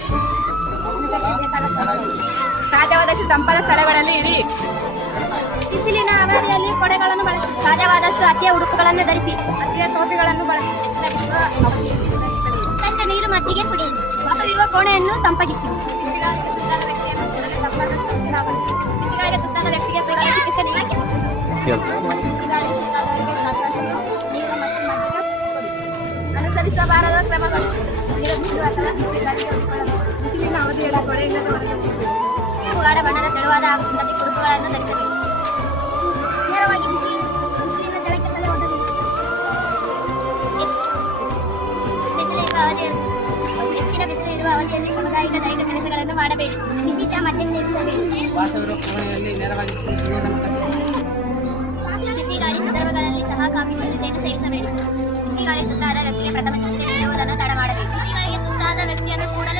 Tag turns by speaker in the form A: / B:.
A: ಸಾಧ್ಯವಾದಷ್ಟು ತಂಪಾದ ಸ್ಥಳಗಳಲ್ಲಿ ಇರಿ.
B: ಬಿಸಿಲಿನ ಅವಧಿಯಲ್ಲಿ ಕೊಡೆಗಳನ್ನು ಬಳಸಿ.
C: ಸಾಧ್ಯವಾದಷ್ಟು ಅತಿಯ ಉಡುಪುಗಳನ್ನು ಧರಿಸಿ.
A: ಅತಿಯ ಟೋಪಿಗಳನ್ನು ಬಳಸಿ.
C: ತಂದ ನೀರು ಮಜ್ಜಿಗೆ ಕುಡಿಯಿರಿ.
B: ವಾಸವಿರುವ ಕೋಣೆಯನ್ನು ತಂಪಗಿಸಿ.
A: ಬಿಸಿಗಾಳಿಗೆ ತುತ್ತಾದ ವ್ಯಕ್ತಿಯನ್ನು ಕೂಡಲೇ ತಂಪಾದ ಸ್ಥಳಕ್ಕೆ ರಾವಣಿಸಿ.
C: ಬಿಸಿಗಾಳಿಗೆ ತುತ್ತಾದ ವ್ಯಕ್ತಿಗೆ ಕೂಡಲೇ ಚಿಕಿತ್ಸೆ ನೀಡಿ.
A: ಬಿಸಿಗಾಳಿಗೆ ತುತ್ತಾದವರಿಗೆ ಸಾಕಷ್ಟು ನೀರು ಮತ್ತು ಮಜ್ಜಿಗೆ ಕೊಡಿ. ಅನುಸರಿಸಬಾರದ ಕ್ರಮಗಳು: ನೀರು ಅಥವಾ ಬಿಸಿಗಾಳಿಗೆ ಉಟ್ಕೊಳ್ಳಬೇಕು. ಬಿಸಿಲಿನ ಅವಧಿಯಲ್ಲಿ ಕೊಡೆಯಿಲ್ಲದೆ ಹೊರಗೆ ಹೋಗಬೇಕು.
C: ಉಗಾಡ ಬಣ್ಣದ ತೆಳುವಾದ ಹಾಗೂ ಸಿಂಥೆಟಿಕ್ ಉಡುಪುಗಳನ್ನು ಧರಿಸಬೇಕು.
B: ನೇರವಾಗಿ ಬಿಸಿಲಿನ ಜಳಕದಲ್ಲಿ ಓಡಬೇಕು.
C: ಹೆಚ್ಚಿನ ಬಿಸಿಲು ಇರುವ ಅವಧಿಯಲ್ಲಿ ಶ್ರಮದಾಯಕ ದೈಹಿಕ ಕೆಲಸಗಳನ್ನು ಮಾಡಬೇಕು. ಬಿಸಿ ಚಾ ಮಧ್ಯೆ ಸೇವಿಸಬೇಕು.
A: ವಾಸವಿರುವ ಕೋಣೆಯಲ್ಲಿ ನೇರವಾಗಿ ಇರುವುದನ್ನು ತಪ್ಪಿಸಿ.
C: ಬಿಸಿ ಗಾಳಿ ಸಂದರ್ಭಗಳಲ್ಲಿ ಚಹಾ ಕಾಫಿ ಮತ್ತು ಜೇನು ಸೇವಿಸಬೇಕು. ಬಿಸಿ ಗಾಳಿ ತುತ್ತಾದ ವ್ಯಕ್ತಿಗೆ ಪ್ರಥಮ ಚಿಕಿತ್ಸೆ ನೀಡುವುದನ್ನು ತಡ ಮಾಡಬೇಕು. ಬಿಸಿ ಗಾಳಿಗೆ ತುತ್ತಾದ ವ್ಯಕ್ತಿಯನ್ನು ಕೂಡಲೇ